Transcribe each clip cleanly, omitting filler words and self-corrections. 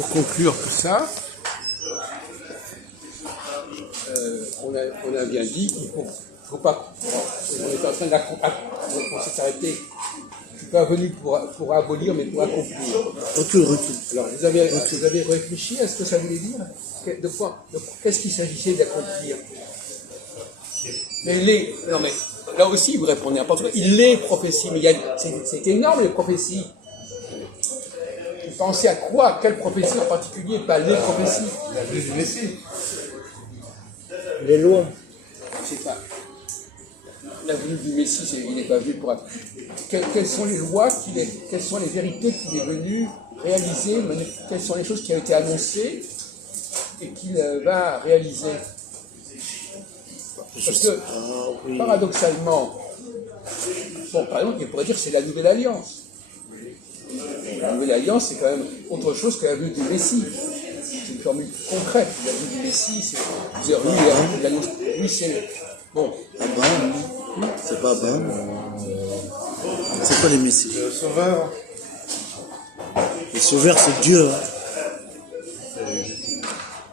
pour conclure tout ça, on a bien dit qu'il faut pas. On est en train on s'est arrêté. Je suis pas venu pour abolir, mais pour accomplir. Recule. Alors, vous avez réfléchi à ce que ça voulait dire? Qu'est-ce qu'il s'agissait d'accomplir? Mais là aussi, vous répondez n'importe quoi. Il est prophétie, mais c'est énorme les prophéties. Vous pensez à quoi? Quelle prophétie en particulier? Pas les prophéties. La venue du Messie. Les lois. Je sais pas. La venue du Messie, il n'est pas venu pour... Quelles sont les lois, quelles sont les vérités qu'il est venu réaliser, quelles sont les choses qui ont été annoncées et qu'il va réaliser? Parce que, paradoxalement, par exemple, il pourrait dire que c'est la Nouvelle Alliance. La Nouvelle Alliance, c'est quand même autre chose que la venue du Messie. C'est une formule concrète. La venue du Messie, c'est... Bon. Abraham, c'est pas Abraham. C'est pas les Messies. Le Sauveur. Le Sauveur, c'est Dieu.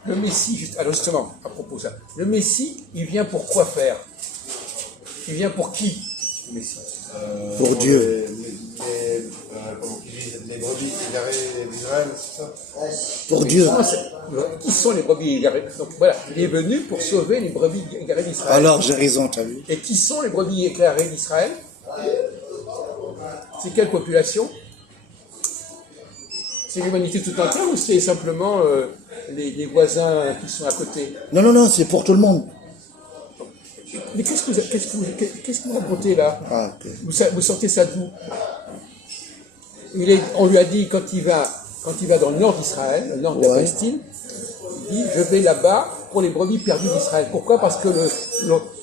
Le Messie, alors justement, à propos de ça, le Messie, il vient pour quoi faire? Il vient pour qui, le Messie? Pour Dieu. Les brebis égarées d'Israël, c'est ça? Pour Dieu. Qui sont les brebis égarées? Donc voilà, il est venu pour sauver les brebis égarées d'Israël. Alors, j'ai raison, t'as vu? Et qui sont les brebis égarées d'Israël? C'est quelle population? C'est l'humanité tout entière ou c'est simplement les voisins qui sont à côté? Non, c'est pour tout le monde. Mais qu'est-ce que vous racontez là? Ah, ok. Vous sortez ça d'où? On lui a dit quand il va dans le nord d'Israël, le nord de la Palestine, il dit je vais là-bas pour les brebis perdues d'Israël. Pourquoi? Parce que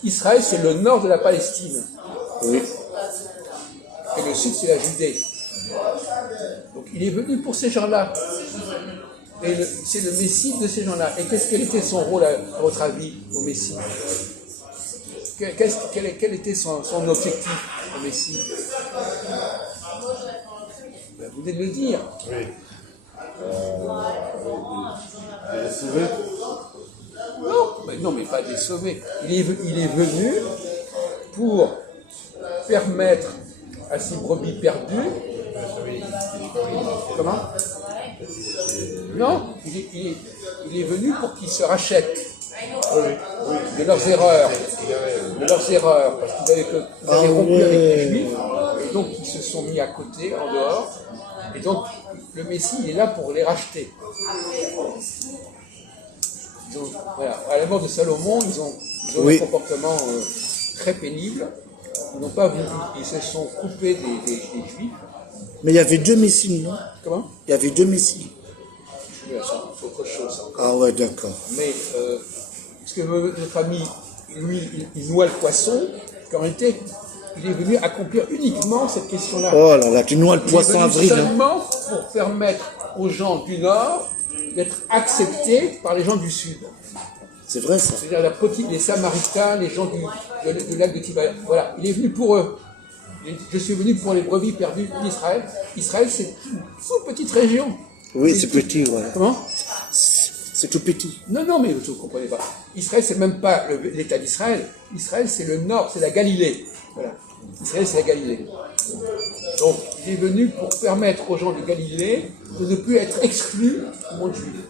Israël c'est le nord de la Palestine. Oui. Et le sud c'est la Judée. Donc il est venu pour ces gens-là. Et c'est le Messie de ces gens-là. Et quel était son rôle à votre avis au Messie? Quel était son objectif au Messie? Vous venez de le dire. Oui. De les sauver. Non, mais pas de les sauver. Il est venu pour permettre à ces brebis perdues. Comment? Non, il est venu pour qu'ils se rachètent de leurs erreurs. Parce qu'ils avaient rompu avec les Juifs, et donc ils se sont mis à côté, en dehors. Et donc, le Messie, il est là pour les racheter. À la mort de Salomon, ils ont un comportement très pénible. Ils n'ont pas voulu, ils se sont coupés des Juifs. Mais il y avait deux Messies, non? Comment? Il y avait deux Messies. C'est autre chose encore. Ah ouais, d'accord. Mais, parce que notre ami, lui, il noie le poisson, qu'en réalité, il est venu accomplir uniquement cette question-là. Oh là là, tu noies le poisson avril. Seulement pour permettre aux gens du Nord d'être acceptés par les gens du Sud. C'est vrai ça. C'est-à-dire les Samaritains, les gens du lac de Tibériade. Voilà, il est venu pour eux. Je suis venu pour les brebis perdues d'Israël. Israël, c'est une toute petite région. Oui, c'est petit, ouais. Comment? C'est tout petit. Non, mais vous ne comprenez pas. Israël, c'est même pas l'État d'Israël. Israël, c'est le nord, c'est la Galilée. Voilà. Israël, c'est la Galilée. Donc, il est venu pour permettre aux gens de Galilée de ne plus être exclus du monde juif.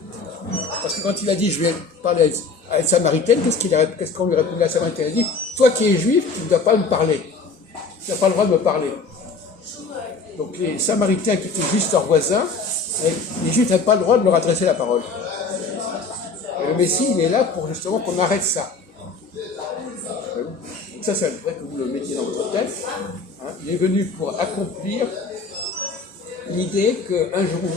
Parce que quand il a dit, je vais parler à une Samaritaine, qu'est-ce qu'on lui répond? La Samaritaine a dit, toi qui es juif, tu ne dois pas me parler. Tu n'as pas le droit de me parler. Donc, les Samaritains qui étaient juste leurs voisins, les juifs n'avaient pas le droit de leur adresser la parole. Et le Messie, il est là pour justement qu'on arrête ça. Donc ça, c'est vrai que vous le mettiez dans votre tête. Il est venu pour accomplir l'idée qu'un jour ou